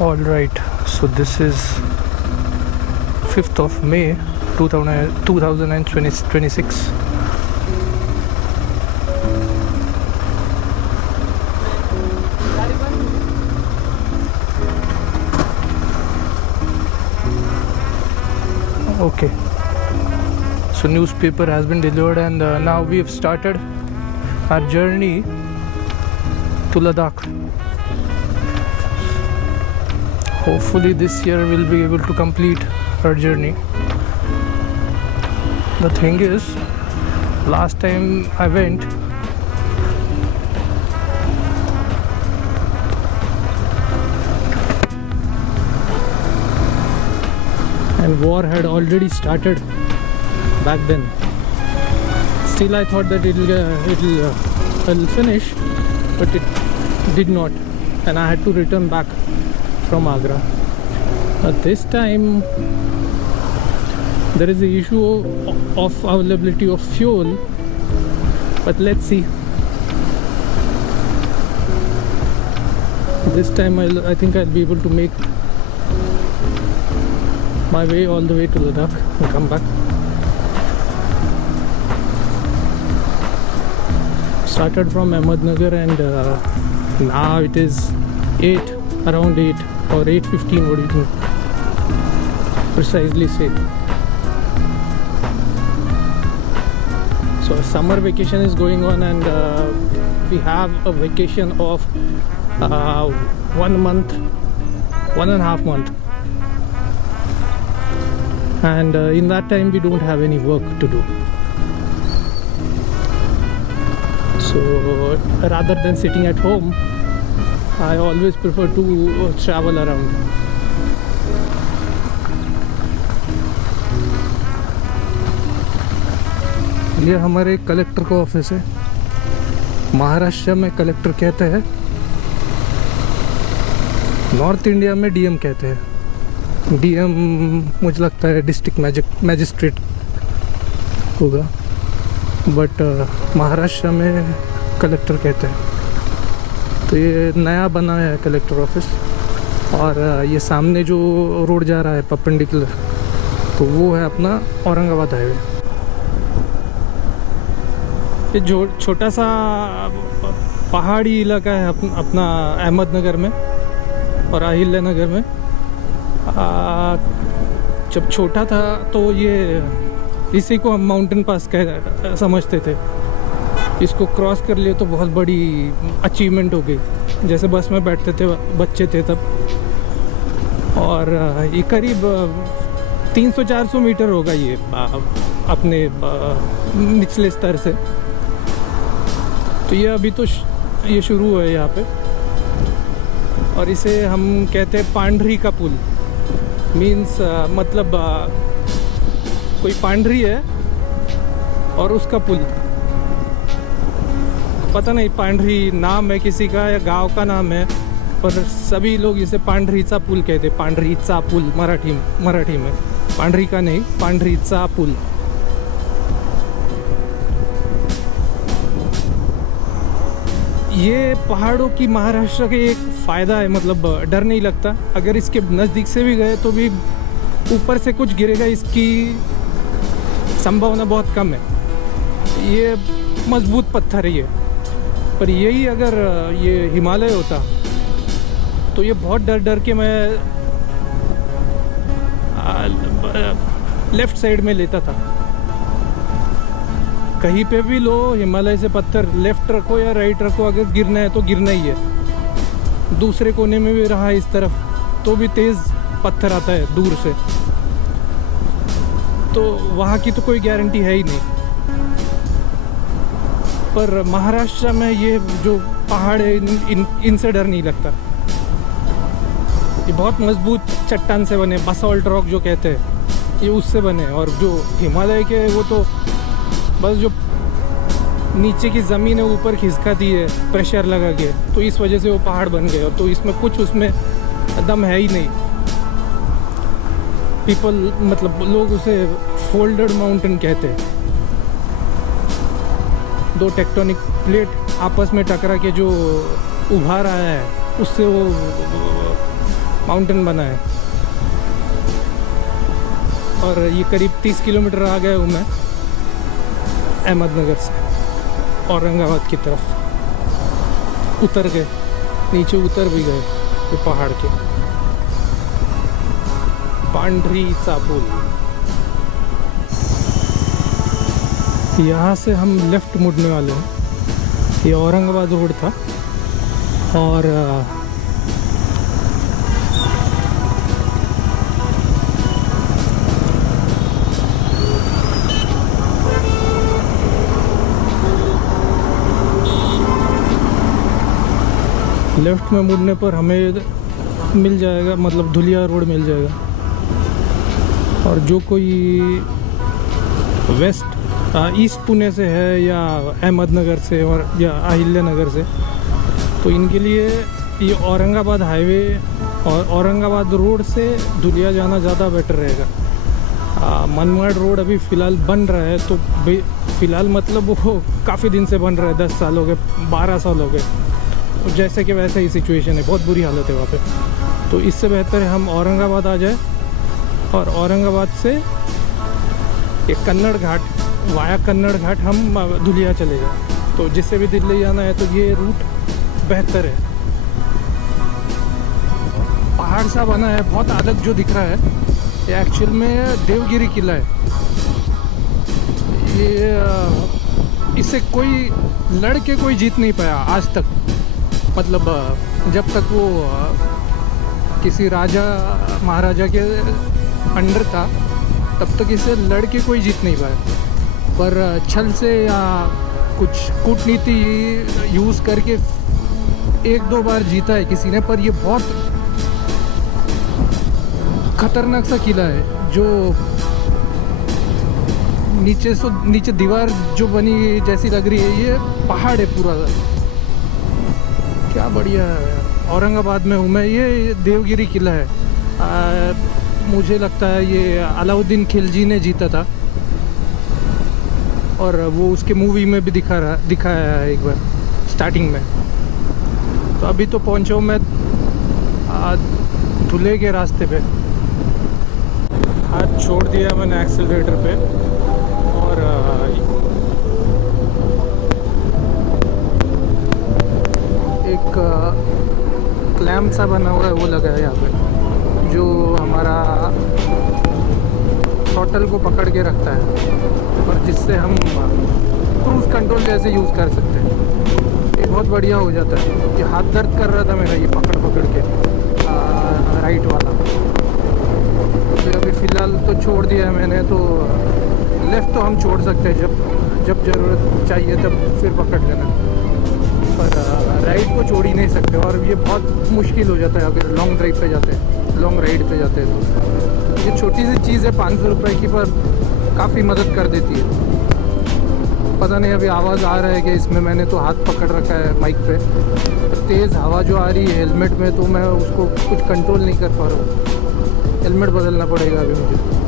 All right, so this is 5th of May 2026. Okay, so newspaper has been delivered and now we have started our journey to Ladakh. Hopefully this year we'll be able to complete our journey. The thing is, last time I went, and war had already started back then. Still I thought that it'll finish, but it did not, and I had to return back from Agra. But this time there is the issue of availability of fuel, but let's see. This time I think I'll be able to make my way all the way to Ladakh and come back. Started from Ahmednagar and now it is around 8 or 8:15, what do you think? Precisely say. So summer vacation is going on and we have a vacation of 1 month, 1.5 months. And in that time we don't have any work to do. So rather than sitting at home, I always prefer to travel around. ये हमारे collector का office है। महाराष्ट्र में collector कहते हैं, north India में DM कहते हैं। डीएम मुझे लगता है डिस्ट्रिक्ट मैजिस्ट्रेट होगा, बट महाराष्ट्र में कलेक्टर कहते हैं। तो ये नया बना है कलेक्टर ऑफिस, और ये सामने जो रोड जा रहा है परपेंडिकुलर, तो वो है अपना औरंगाबाद हाईवे। ये जो छोटा सा पहाड़ी इलाका है अपना अहमदनगर में और अहिल्यानगर में। जब छोटा था तो ये इसी को हम माउंटेन पास समझते थे। इसको क्रॉस कर लिए तो बहुत बड़ी अचीवमेंट हो गई। जैसे बस में बैठते थे, बच्चे थे तब, और ये करीब 300-400 मीटर होगा ये अपने निचले स्तर से। तो ये अभी तो ये शुरू है यहाँ पे, और इसे हम कहते हैं पांढरी का पुल। मीन्स मतलब कोई पांढरी है और उसका पुल। पता नहीं पांढरी नाम है किसी का या गांव का नाम है, पर सभी लोग इसे पांढरीचा पुल कहते हैं। पांढरीचा पुल मराठी में पांढरी का नहीं, पांढरीचा पुल। ये पहाड़ों की महाराष्ट्र के एक फ़ायदा है, मतलब डर नहीं लगता। अगर इसके नज़दीक से भी गए तो भी ऊपर से कुछ गिरेगा, इसकी संभावना बहुत कम है। ये मजबूत पत्थर है ये। पर यही अगर ये हिमालय होता तो ये बहुत डर के मैं लेफ़्ट साइड में लेता था। कहीं पे भी लो हिमालय से पत्थर, लेफ़्ट रखो या राइट रखो, अगर गिरना है तो गिरना ही है। दूसरे कोने में भी रहा इस तरफ तो भी तेज़ पत्थर आता है दूर से, तो वहाँ की तो कोई गारंटी है ही नहीं। पर महाराष्ट्र में ये जो पहाड़ है इनसे डर नहीं लगता। ये बहुत मजबूत चट्टान से बने, बसाल्ट रॉक जो कहते हैं, ये उससे बने। और जो हिमालय के वो तो बस जो नीचे की ज़मीन है ऊपर खिसकाती है प्रेशर लगा के, तो इस वजह से वो पहाड़ बन गए। और तो इसमें कुछ उसमें दम है ही नहीं। मतलब लोग उसे फोल्डेड माउंटेन कहते हैं। दो टेक्टोनिक प्लेट आपस में टकरा के जो उभार आया है, उससे वो माउंटेन बना है। और ये करीब 30 किलोमीटर आ गया हूँ मैं अहमदनगर से औरंगाबाद की तरफ। उतर गए, नीचे उतर भी गए ये पहाड़ के। पांढरी चापुल, यहाँ से हम लेफ़्ट मुड़ने वाले हैं। ये औरंगाबाद रोड था और लेफ़्ट में मुड़ने पर हमें मिल जाएगा, मतलब धुलिया रोड मिल जाएगा। और जो कोई वेस्ट ईस्ट पुणे से है या अहमदनगर से और या अहिल्यानगर से, तो इनके लिए ये औरंगाबाद हाईवे और औरंगाबाद रोड से धुलिया जाना ज़्यादा बेटर रहेगा। मनमाड़ रोड अभी फ़िलहाल बन रहा है, तो फ़िलहाल मतलब वो काफ़ी दिन से बन रहा है, 10 साल हो गए, 12 साल हो गए। तो जैसे कि वैसे ही सिचुएशन है, बहुत बुरी हालत है वहाँ पे। तो इससे बेहतर है हम औरंगाबाद आ जाए और औरंगाबाद से एक कन्नड़ घाट, वाया कन्नड़ घाट हम धुलिया चले जाए। तो जिससे भी दिल्ली जाना है तो ये रूट बेहतर है। पहाड़ सा बना है, बहुत अलग जो दिख रहा है, ये एक्चुअल में देवगिरी किला है। ये इसे कोई लड़के कोई जीत नहीं पाया आज तक, मतलब जब तक वो किसी राजा महाराजा के अंडर था तब तक इसे लड़के कोई जीत नहीं पाया। पर छल से या कुछ कूटनीति यूज़ करके 1-2 बार जीता है किसी ने। पर ये बहुत खतरनाक सा किला है, जो नीचे दीवार जो बनी जैसी लग रही है, ये पहाड़ है पूरा। क्या बढ़िया है। औरंगाबाद में हूँ मैं, ये देवगिरी किला है। मुझे लगता है ये अलाउद्दीन खिलजी ने जीता था और वो उसके मूवी में भी दिखाया है एक बार स्टार्टिंग में। तो अभी तो पहुँचा हूँ मैं धुले के रास्ते पे। हाथ छोड़ दिया मैंने एक्सेलरेटर पे और एक क्लैम्प सा बना हुआ है वो लगा है यहाँ पे, जो हमारा थ्रॉटल को पकड़ के रखता है और जिससे हम क्रूज़ कंट्रोल जैसे यूज़ कर सकते हैं। ये बहुत बढ़िया हो जाता है। ये हाथ दर्द कर रहा था मेरा ये पकड़ के राइट वाला। तो अभी फ़िलहाल तो छोड़ दिया है मैंने। तो लेफ़्ट तो हम छोड़ सकते हैं, जब ज़रूरत चाहिए तब फिर पकड़ लेना, पर राइट को छोड़ ही नहीं सकते। और ये बहुत मुश्किल हो जाता है अगर लॉन्ग ड्राइव पे जाते हैं, लॉन्ग राइड पे जाते हैं। तो ये छोटी सी चीज़ है 500 रुपये की, पर काफ़ी मदद कर देती है। पता नहीं अभी आवाज़ आ रहा है कि इसमें मैंने तो हाथ पकड़ रखा है माइक पे, तेज़ हवा जो आ रही है हेलमेट में, तो मैं उसको कुछ कंट्रोल नहीं कर पा रहा हूँ। हेलमेट बदलना पड़ेगा अभी मुझे।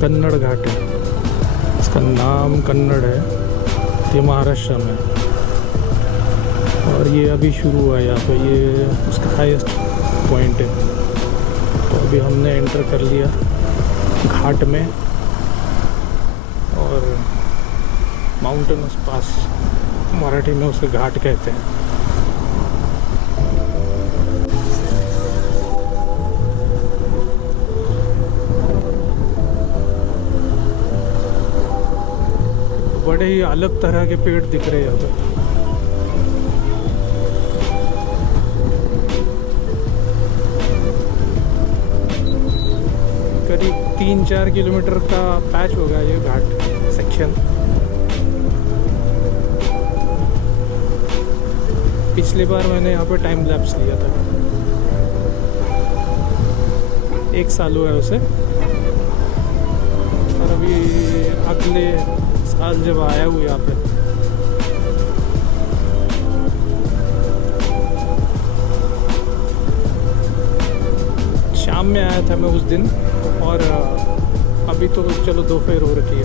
कन्नड़ घाट है, इसका नाम कन्नड़ है। ये महाराष्ट्र में, और ये अभी शुरू हुआ है यहाँ पे, ये उसका हाईएस्ट पॉइंट है। तो अभी हमने एंटर कर लिया घाट में, और माउंटेनस पास मराठी में उसे घाट कहते हैं। बड़े ही अलग तरह के पेड़ दिख रहे हैं यहाँ पे। करीब 3-4 किलोमीटर का पैच होगा ये घाट सेक्शन। पिछली बार मैंने यहाँ पे टाइम लैप्स लिया था, 1 साल हुआ है उसे। और अभी अगले साल जब आया हूँ यहाँ पे, शाम में आया था मैं उस दिन, और अभी तो चलो दोपहर हो रखी है।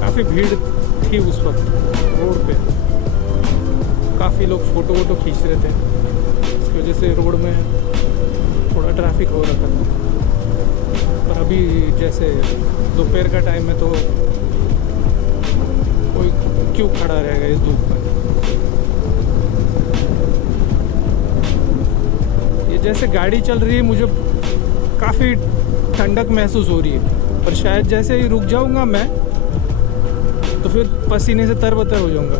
काफ़ी भीड़ थी उस वक्त रोड पे, काफ़ी लोग फ़ोटो वोटो खींच रहे थे, इसकी वजह से रोड में थोड़ा ट्रैफिक हो रखा था। पर अभी जैसे दोपहर का टाइम है तो कोई क्यों खड़ा रहेगा इस धूप में। ये जैसे गाड़ी चल रही है मुझे काफ़ी ठंडक महसूस हो रही है, पर शायद जैसे ही रुक जाऊंगा मैं तो फिर पसीने से तरबतर हो जाऊंगा।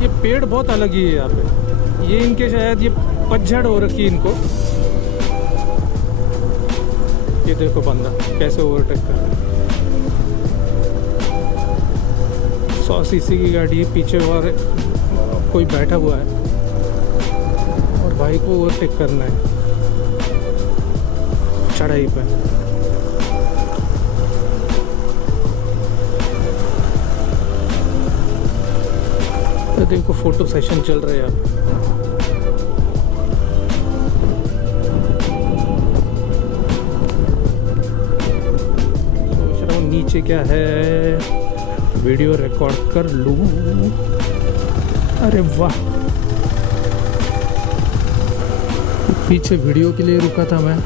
ये पेड़ बहुत अलग ही है यहाँ पे, ये इनके शायद ये पतझड़ हो रखी है इनको। ये देखो बंदा कैसे ओवरटेक कर रहा है। 100 सीसी की गाड़ी है, पीछे और कोई बैठा हुआ है और भाई को ओवरटेक करना है चढ़ाई पे। तो देखो फोटो सेशन चल रहा है यहाँ। सोच रहा हूँ नीचे क्या है, वीडियो रिकॉर्ड कर लूँ। अरे वाह, पीछे वीडियो के लिए रुका था मैं,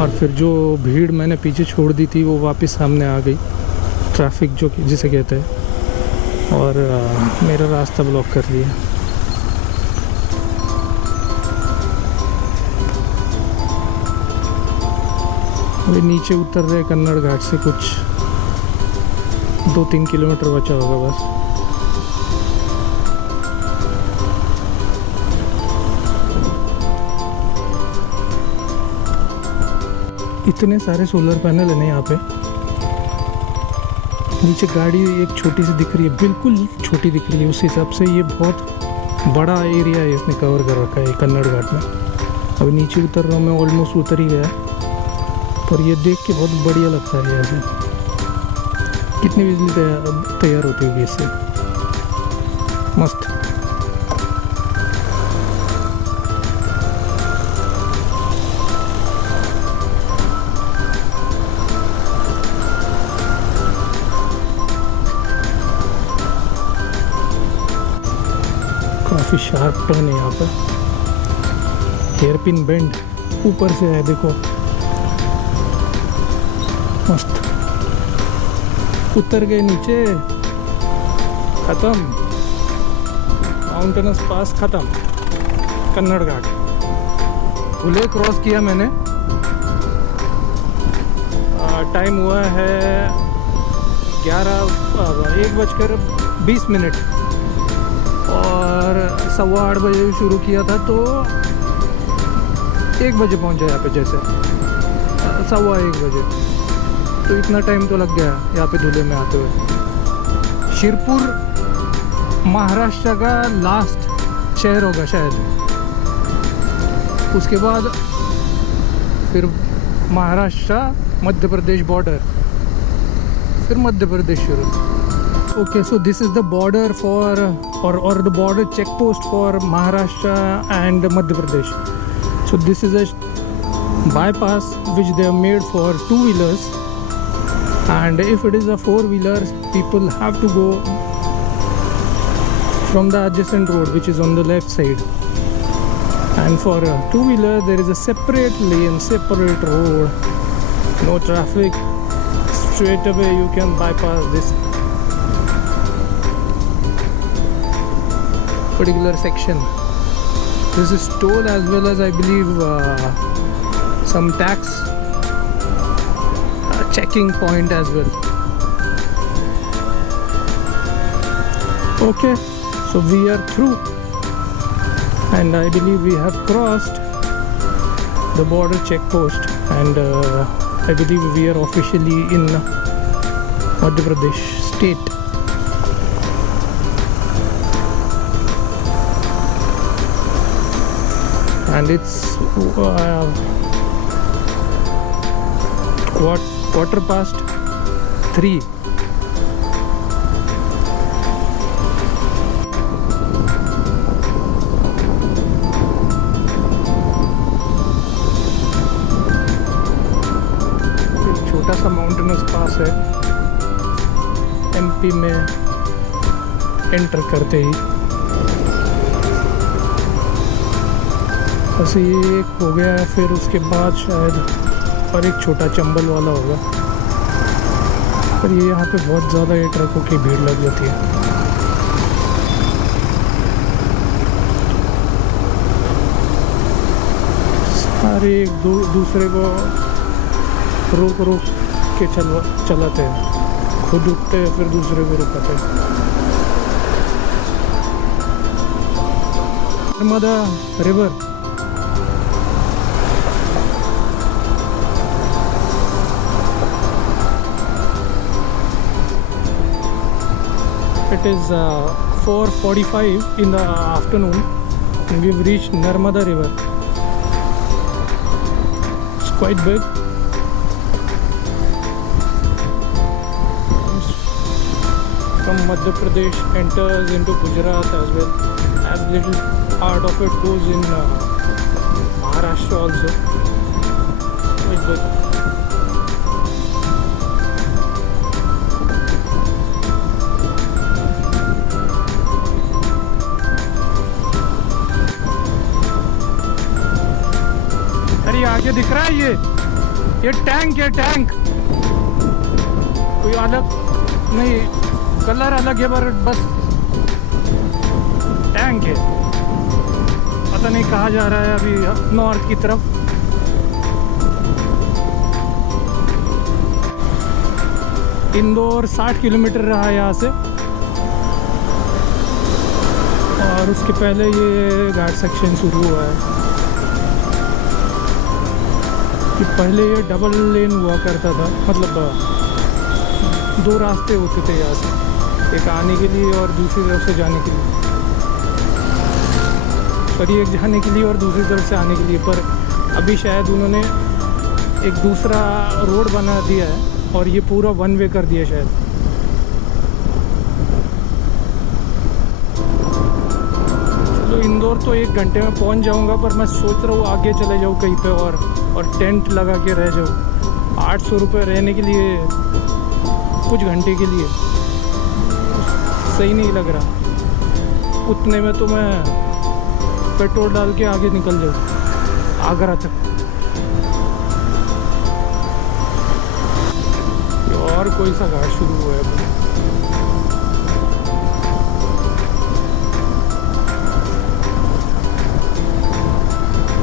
और फिर जो भीड़ मैंने पीछे छोड़ दी थी वो वापस सामने आ गई, ट्रैफिक जो जिसे कहते हैं, और मेरा रास्ता ब्लॉक कर दिया। अभी नीचे उतर रहे कन्नड़ घाट से कुछ 2-3 किलोमीटर बचा होगा बस। इतने सारे सोलर पैनल है ना यहाँ पे। नीचे गाड़ी एक छोटी सी दिख रही है, बिल्कुल छोटी दिख रही है, उस हिसाब से ये बहुत बड़ा एरिया है इसने कवर कर रखा है कन्नड़ घाट में। अभी नीचे उतर रहा हूँ मैं, ऑलमोस्ट उतर ही गया, पर ये देख के बहुत बढ़िया लगता है। ऐसे कितनी बिजली तैयार होती होगी इससे, मस्त। काफ़ी शार्प टर्न है यहाँ पर, हेयरपिन बेंड ऊपर से है, देखो मस्त। उतर गए नीचे, खत्म, माउंटेनस पास खत्म, कन्नड़ घाट खुले क्रॉस किया मैंने। टाइम हुआ है 1:20, और 8:15 बजे शुरू किया था तो 1 बजे पहुंचा यहाँ पे, जैसे 1:15 बजे, तो इतना टाइम तो लग गया यहाँ पे धुले में आते हुए। शिरपुर महाराष्ट्र का लास्ट शहर होगा शायद, उसके बाद फिर महाराष्ट्र मध्य प्रदेश बॉर्डर, फिर मध्य प्रदेश शुरू. Okay, so this is the border for or the border check post for Maharashtra and Madhya Pradesh. So this is a bypass which they have made for two-wheelers, and if it is a four-wheeler, people have to go from the adjacent road which is on the left side, and for a two-wheeler there is a separate lane, separate road, no traffic, straight away you can bypass this particular section. This is toll as well as I believe some tax checking point as well. Okay, so we are through, and I believe we have crossed the border check post, and I believe we are officially in Madhya Pradesh state. And it's quarter past 3. छोटा सा mountainous पास है MP में enter करते ही. बस ये एक हो गया है, फिर उसके बाद शायद और एक छोटा चंबल वाला होगा. पर ये यहाँ पे बहुत ज़्यादा ये ट्रकों की भीड़ लग जाती है. सारे एक दूसरे को रोक के चलाते हैं, खुद रुकते हैं फिर दूसरे को रुकाते हैं. Narmada river. It is 4:45 in the afternoon and we've reached Narmada river. It's quite big. From Madhya Pradesh enters into Gujarat as well, as little part of it goes in Maharashtra also. Quite big. आगे दिख रहा है ये tank है. Tank कोई अलग नहीं, colour अलग है पर बस टैंक है. पता नहीं कहाँ जा रहा है अभी, नॉर्थ की तरफ. इंदौर 60 किलोमीटर रहा यहाँ से, और उसके पहले ये घाट सेक्शन शुरू हुआ है. कि पहले ये डबल लेन हुआ करता था, मतलब 2 रास्ते होते थे यहाँ से, एक आने के लिए और दूसरी तरफ से जाने के लिए. पर एक जाने के लिए और दूसरी तरफ से आने के लिए. पर अभी शायद उन्होंने एक दूसरा रोड बना दिया है और ये पूरा 1 वे कर दिया शायद. चलो इंदौर तो 1 घंटे में पहुँच जाऊँगा, पर मैं सोच रहा हूँ आगे चले जाऊँ कहीं पे और टेंट लगा के रह जाओ. 800 रुपये रहने के लिए कुछ घंटे के लिए सही नहीं लग रहा. उतने में तो मैं पेट्रोल डाल के आगे निकल जाऊँ आगरा तक. और कोई सा घाट शुरू हुआ है.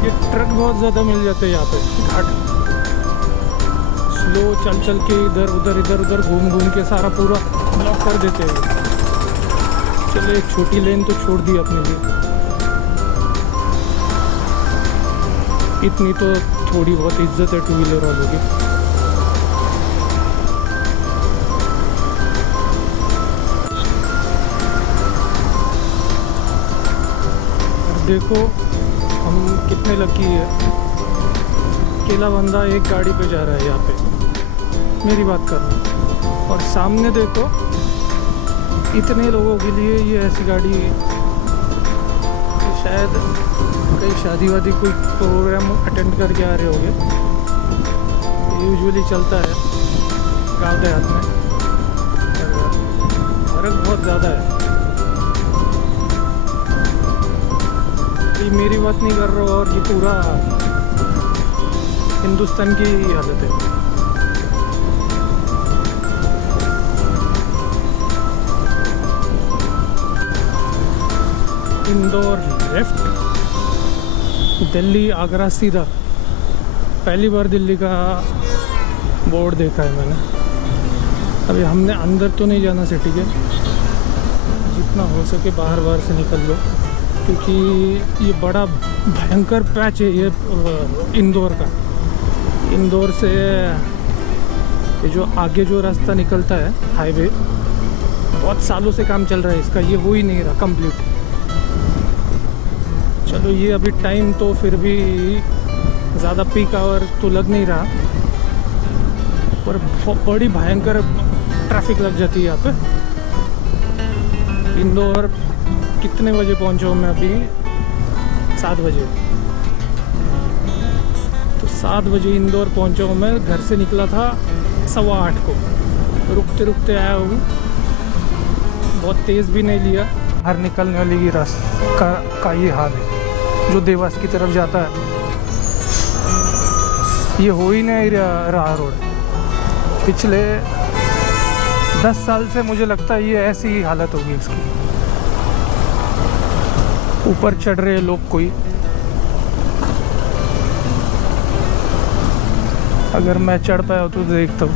ये ट्रक बहुत ज़्यादा मिल जाते हैं यहाँ पे. घाट स्लो चल के इधर उधर घूम के सारा पूरा ब्लॉक कर देते हैं. चलो एक छोटी लेन तो छोड़ दी अपने लिए. इतनी तो थोड़ी बहुत इज्जत है टू व्हीलर वालों की. देखो हम कितने लकी है. अकेला बंदा एक गाड़ी पे जा रहा है यहाँ पे, मेरी बात कर रहा हूँ, और सामने देखो, इतने लोगों के लिए ये ऐसी गाड़ी है। शायद कहीं शादी वादी कोई प्रोग्राम अटेंड करके आ रहे होंगे। यूजुअली चलता है गाँव देहात में, फर्क बहुत ज़्यादा है। ये मेरी बात नहीं कर रहा और ये पूरा हिंदुस्तान की हालत है। इंदौर लेफ्ट, दिल्ली आगरा सीधा। पहली बार दिल्ली का बोर्ड देखा है मैंने। अभी हमने अंदर तो नहीं जाना सिटी के, जितना हो सके बाहर से निकल लो, क्योंकि ये बड़ा भयंकर पैच है ये इंदौर का। इंदौर से ये जो आगे जो रास्ता निकलता है हाईवे, बहुत सालों से काम चल रहा है इसका, ये हो ही नहीं रहा कंप्लीट। चलो ये अभी टाइम तो फिर भी ज़्यादा पीक आवर तो लग नहीं रहा, पर बड़ी भयंकर ट्रैफिक लग जाती है यहाँ पे। इंदौर कितने बजे पहुँचा हूँ मैं अभी? 7 बजे। तो 7 बजे इंदौर पहुँचा हूँ मैं। घर से निकला था 8:15 को, रुकते रुकते आया हूँ। बहुत तेज़ भी नहीं लिया। बाहर निकलने वाली की रास्ता का ये हाल है, जो देवास की तरफ जाता है। ये हो ही नहीं रहा रोड। पिछले 10 साल से मुझे लगता है ये ऐसी ही हालत होगी इसकी। ऊपर चढ़ रहे लोग कोई, अगर मैं चढ़ पाया तो देखता हूँ।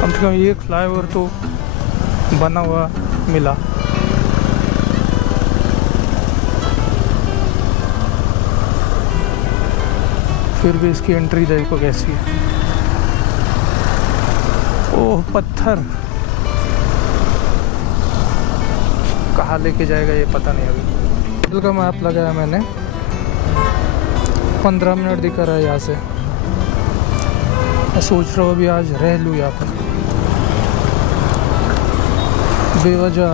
कम से कम एक फ्लाईओवर तो बना हुआ मिला। फिर भी इसकी एंट्री देखो कैसी है। ओह पत्थर, कहाँ लेके जाएगा ये पता नहीं। अभी होटल का मैप लगाया मैंने, 15 मिनट दिखा रहा है यहाँ से। मैं सोच रहा हूँ अभी आज रह लूँ यहाँ पर। बेवजह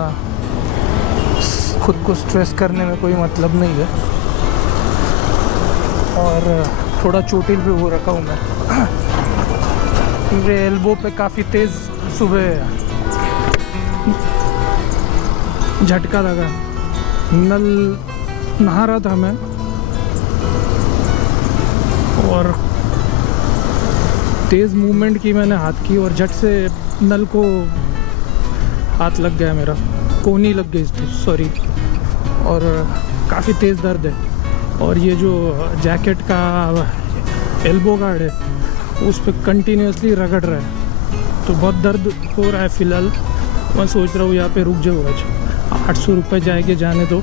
खुद को स्ट्रेस करने में कोई मतलब नहीं है। और थोड़ा चोटिल भी हो रखा हूँ मैं। मेरे एल्बो पे काफ़ी तेज़ सुबह झटका लगा। नल नहा रहा था मैं और तेज़ मूवमेंट की मैंने हाथ की और झट से नल को हाथ लग गया मेरा, कोनी लग गई सॉरी। और काफ़ी तेज़ दर्द है। और ये जो जैकेट का एल्बो गार्ड है उस पर कंटिन्यूसली रगड़ रहा है, तो बहुत दर्द हो रहा है फ़िलहाल। मैं सोच रहा हूँ यहाँ पे रुक जाऊँ आज। 800 रुपये जाएंगे जाने दो,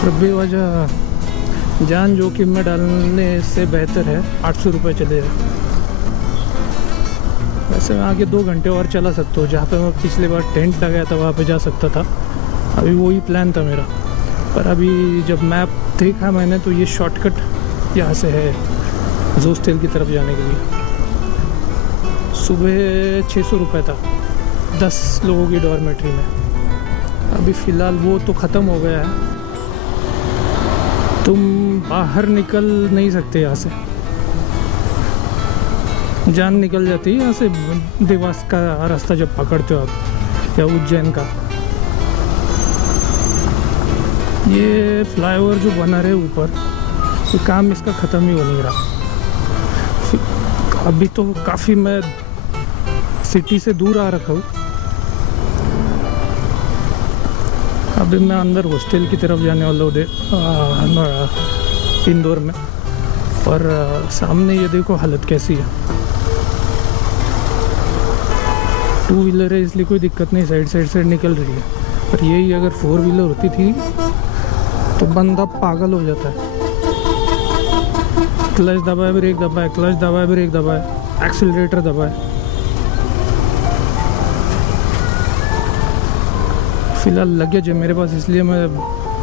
तो बेवजह जान जोखिम में डालने से बेहतर है 800 रुपये चले जाए। वैसे मैं आगे 2 घंटे और चला सकता हूँ। जहाँ पे मैं पिछले बार टेंट लगाया था वहाँ पे जा सकता था। अभी वही प्लान था मेरा, पर अभी जब मैप देखा मैंने तो ये शॉर्टकट यहाँ से है जोस्टेल की तरफ जाने के लिए। सुबह 600 रुपये था 10 लोगों की डॉर्मेट्री में। अभी फ़िलहाल वो तो ख़त्म हो गया है। तुम बाहर निकल नहीं सकते यहाँ से, जान निकल जाती है यहाँ से। देवास का रास्ता जब पकड़ते हो आप, या उज्जैन का। ये फ्लाईओवर जो बना रहे ऊपर, ये काम इसका ख़त्म ही हो नहीं रहा। अभी तो काफ़ी मैं सिटी से दूर आ रखा हूँ। अभी मैं अंदर हॉस्टल की तरफ जाने वाला हूँ इंदौर में। और सामने ये देखो हालत कैसी है। 2 व्हीलर है इसलिए कोई दिक्कत नहीं, साइड से निकल रही है। पर यही अगर 4 व्हीलर होती थी तो बंदा पागल हो जाता है। क्लच दबाए ब्रेक दबाए, क्लच दबाए ब्रेक दबाए, एक्सीलरेटर दबाए। फ़िलहाल लगेज है मेरे पास, इसलिए मैं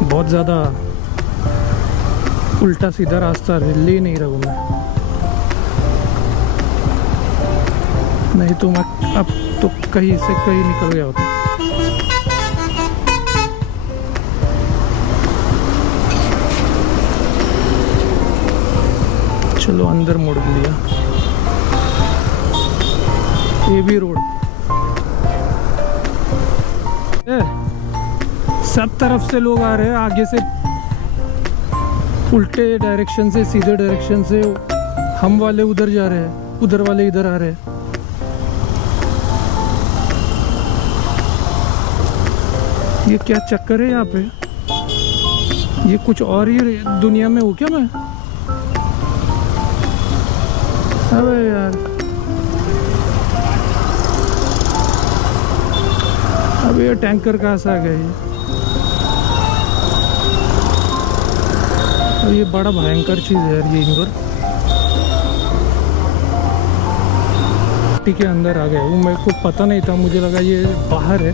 बहुत ज़्यादा उल्टा सीधा रास्ता ले नहीं रहा हूँ मैं। नहीं तो मैं अब तो कहीं से कहीं निकल गया होता। चलो अंदर मोड़ लिया। ये भी रोड सब तरफ से लोग आ रहे हैं, आगे से उल्टे डायरेक्शन से, सीधे डायरेक्शन से। हम वाले उधर जा रहे हैं, उधर वाले इधर आ रहे हैं। ये क्या चक्कर है यहाँ पे? ये कुछ और ही दुनिया में हो क्या मैं? अबे यार, अब ये टैंकर कहाँ से आ गया ये? और ये बड़ा भयंकर चीज़ है यार, ये इंदौर के अंदर आ गया। वो मेरे को पता नहीं था, मुझे लगा ये बाहर है,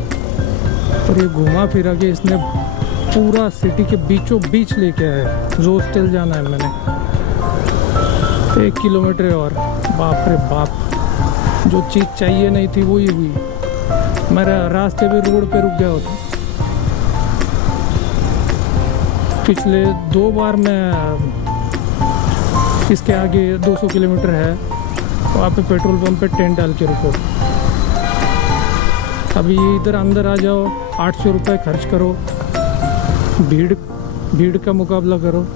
और ये घुमा फिरा के इसने पूरा सिटी के बीचों बीच लेके आया। जोस्टेल जाना है मैंने, 1 किलोमीटर और। बाप रे बाप, जो चीज़ चाहिए नहीं थी वही हुई। मेरा रास्ते पे रोड पे रुक गया होता। पिछले 2 बार मैं इसके आगे 200 किलोमीटर है, वहाँ पे पेट्रोल पंप पे टेंट डाल के रुको। अभी इधर अंदर आ जाओ, 800 रुपये खर्च करो, भीड़ का मुकाबला करो।